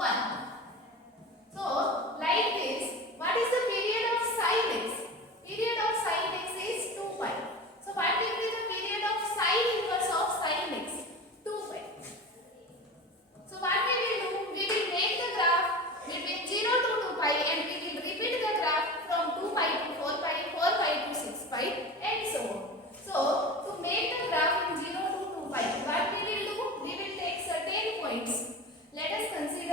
1. So, like this, what is the period of sin x? Period of sin x is 2 pi. So, what will be the period of sin inverse of sin x? 2 pi. So, what we will do? We will make the graph between 0 to 2 pi and we will repeat the graph from 2 pi to 4 pi, 4 pi to 6 pi and so on. So, to make the graph in 0 to 2 pi, what we will do? We will take certain points. Let us consider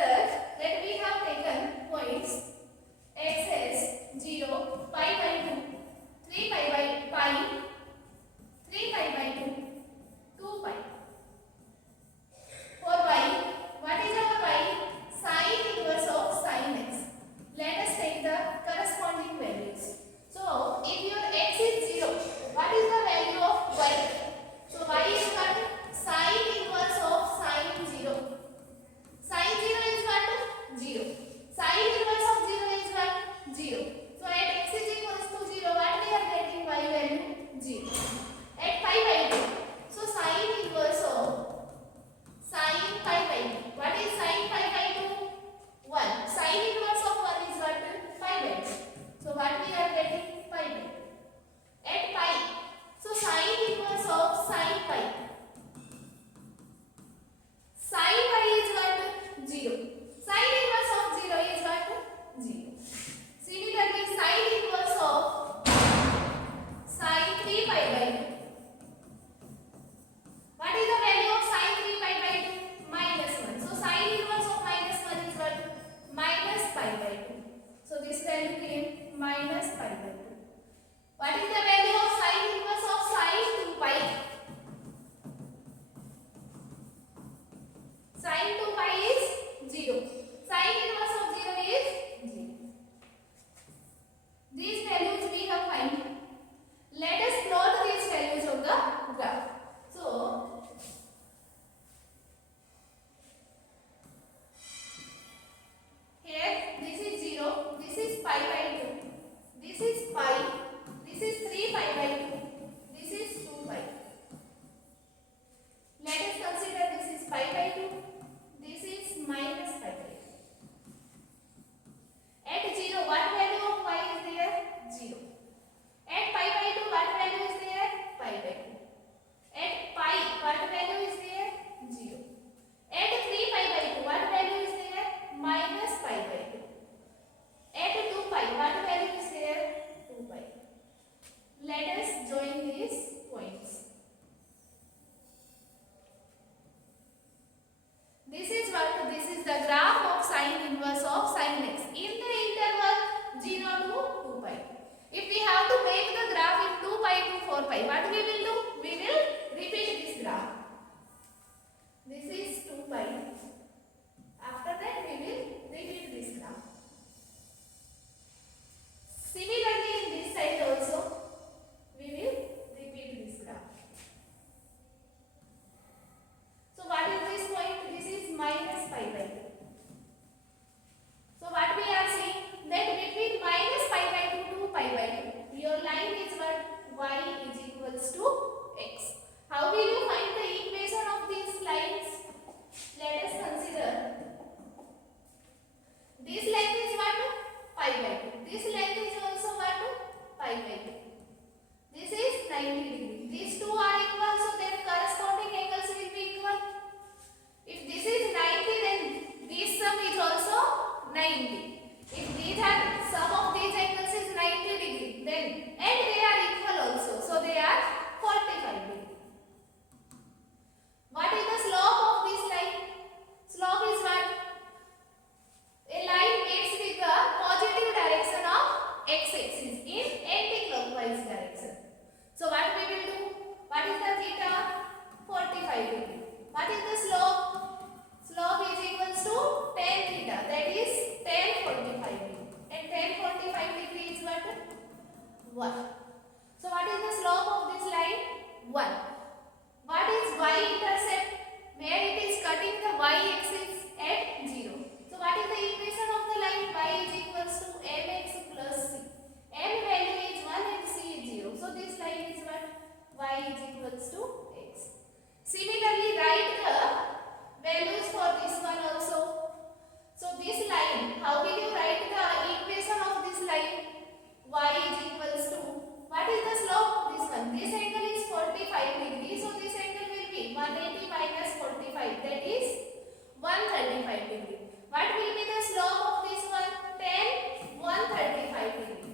What will be the slope of this one? Tan 135 degree.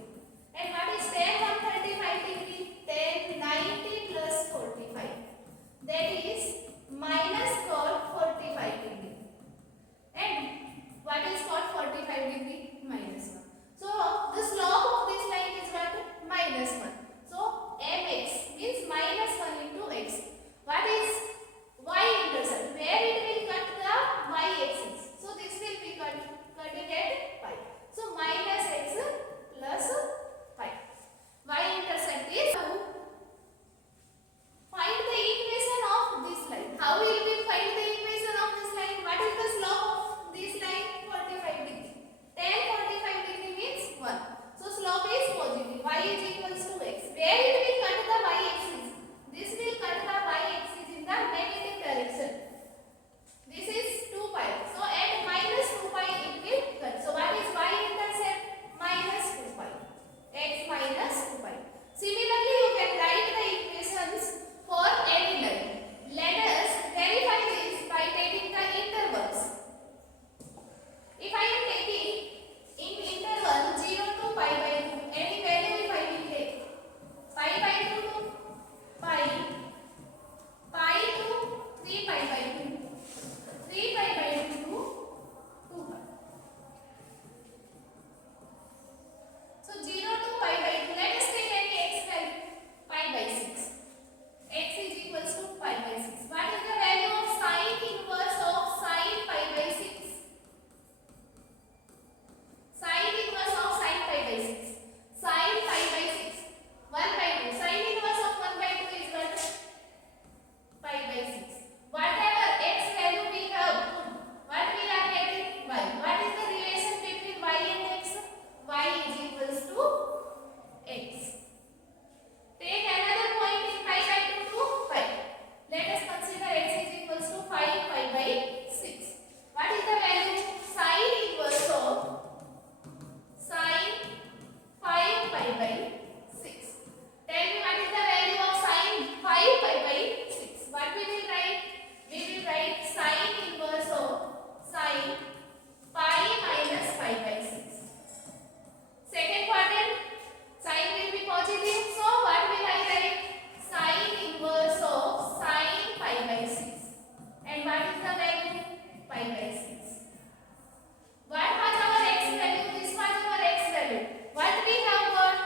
And what is tan 135 degree? Tan 90 plus 45. That is minus cot 45 degree. And what is cot 45 degree? Minus 1. So the slope of this line is what? Minus 1. So mx means minus 1 into x. What is y-intercept? Where it will cut the y-axis. So this will be cutting at pi. So minus x plus pi. Y-intercept is find the equation of this line. How will we find the equation of this line? What is the slope of this line? 45 degree. Tan 45 degree means 1. So slope is positive. Y is equals to x. Where it will cut the y-axis? This will cut the y-axis in the negative direction. This is 2 pi. So at minus 2 pi it will cut. So what is y-intercept? Minus 2 pi. X minus 2 pi. Similarly, you can write the equations for any line. Let us verify this by taking the intervals. If I am taking in interval 0 to pi by 2, any value if I will take pi by 2 to pi, pi to 3 pi by 2, 3 pi by 2 to 2 pi. So 0 to pi by 2, let us take any x value, pi by 6. X is equals to pi by 6. What is the value of sine inverse of sine pi by 6? Sine inverse of sine pi by 6. Sine pi by 6. 1 by 2. Sine inverse of 1 by 2 is what? Pi by 6. Whatever x value we have, what we are getting? Y. What is the relation between y and x? Y is equals to x. Take another point in pi by 2 to pi. Let us consider x is equals to 5 pi by 6. What is the value? Sine inverse of sine 5 pi by 6. Tell me what is the value of sine 5 pi by 6. What we will write? We will write sine inverse of sine pi minus 5 by 6. Second quadrant, sine will be positive. So what will I write? Sine inverse of sine pi by 6. And what is the value? Pi by 6. What was our x value? This was our x value. What we have got?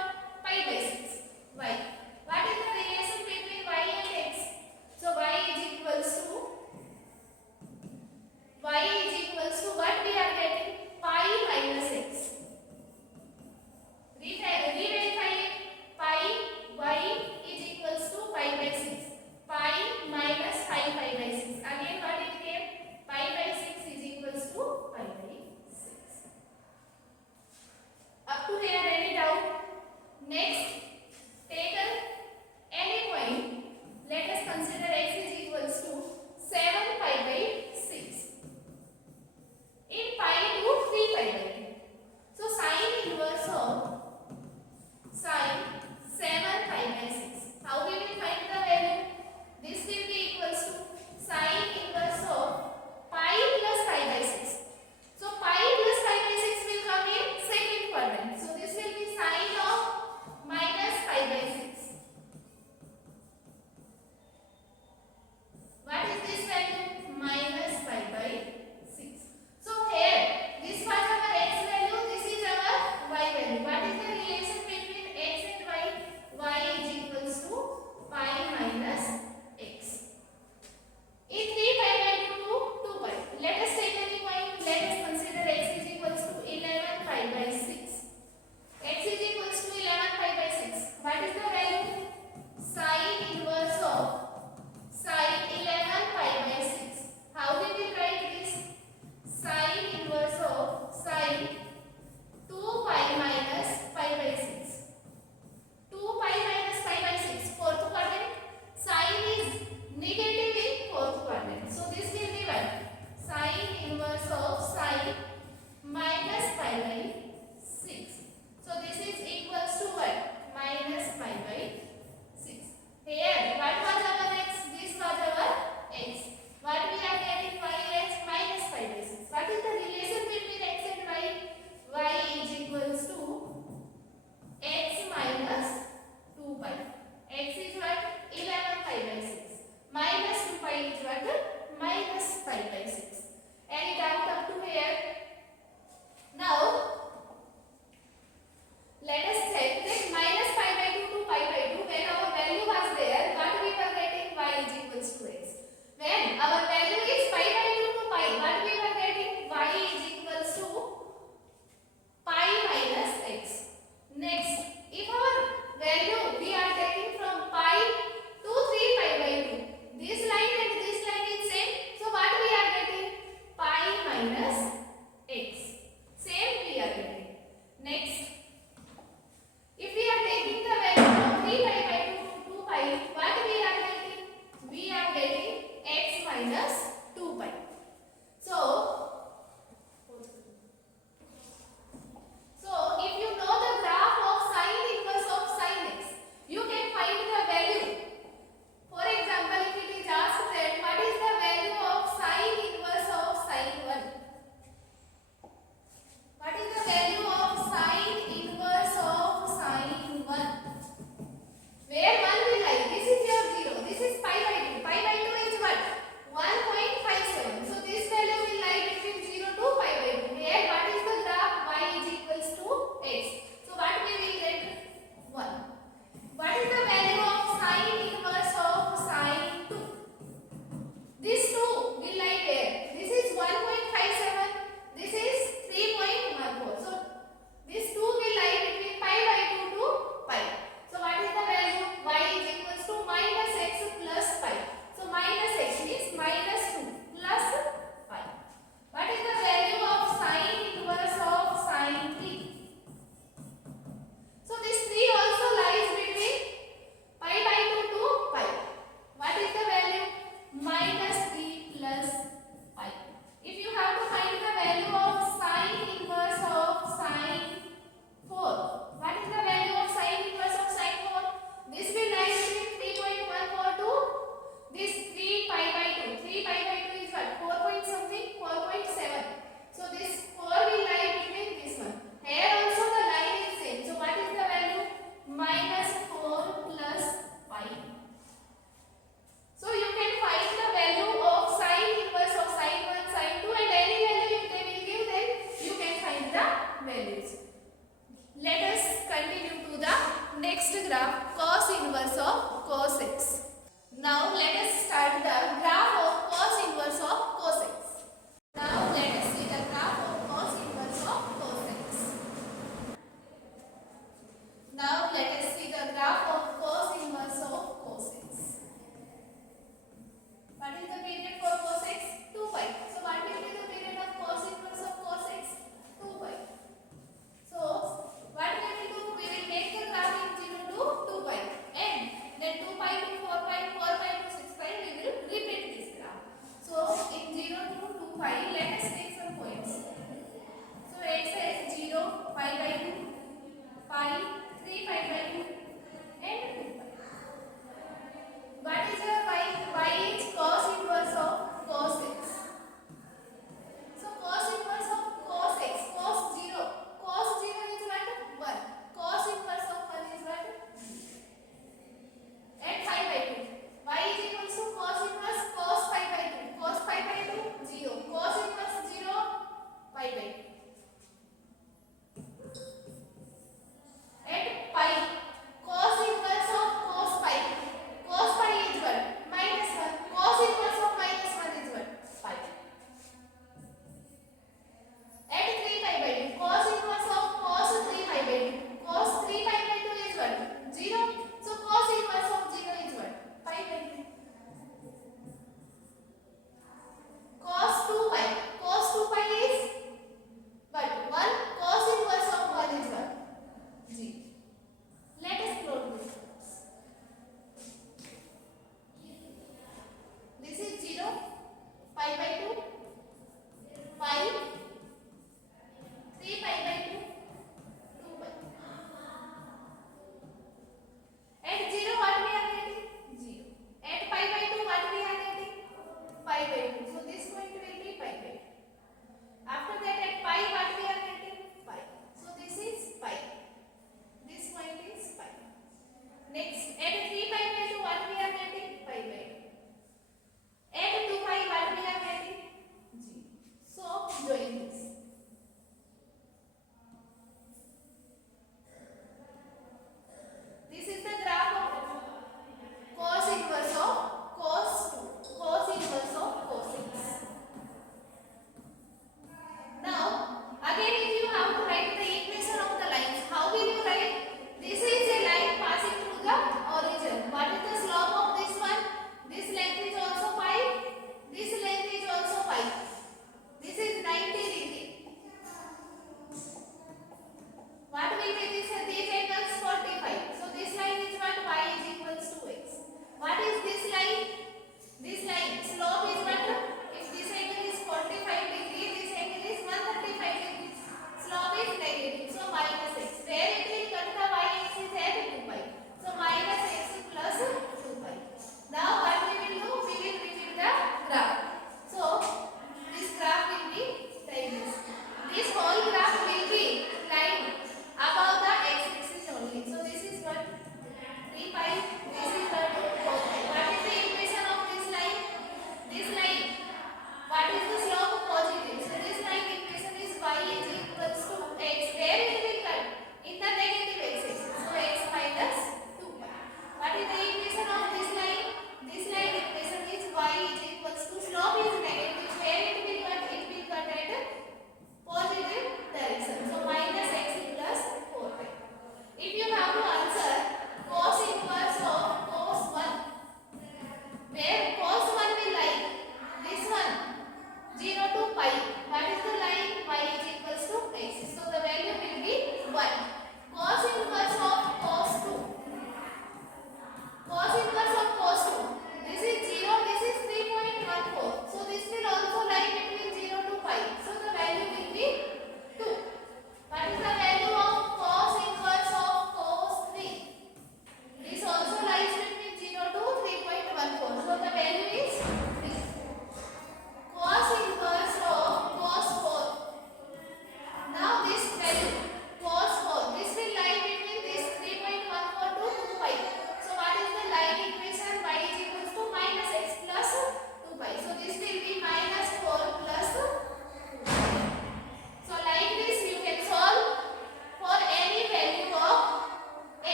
Pi by 6. Y. What is the relation between y and x? So y is equals to what we are getting? Pi minus x. Re-verify it. Pi y is equals to pi by 6. Pi minus 5 pi by 6. Again what it came? Pi by 6 is equals to pi by 6. Up to here any doubt? Next, take any point. Let us consider x is equals to 7 pi by 6. In pi to 3 pi by 2. So sine inverse of sine 7 pi by 6. How we will find the value? This will be equals to sine inverse of pi plus pi by 6. So pi plus pi by 6 will come in second quadrant. So this will be sine of minus pi by 6. What is this value? Minus pi by 6. So here, this was our x value, this is our y value. What is the relation between x and y? Y is equals to pi minus x. In 3 pi by 2 to 2 pi. Let us take any point. Let us consider x is equals to 11 pi by 6. X is equals to 11 pi by 6. What is the value? Sine inverse of sine 11 pi by 6. How we will write this? Sine inverse of sine 2 pi minus pi by 6. 2 pi minus pi by 6. Fourth quadrant. Sine is negative in fourth quadrant. So this will be what? Sine inverse of sine minus pi by 6. So this is equals to what? Minus pi by 6. Here, what was our x? This was our x. What we are getting? Y x minus pi by 6. What is the relation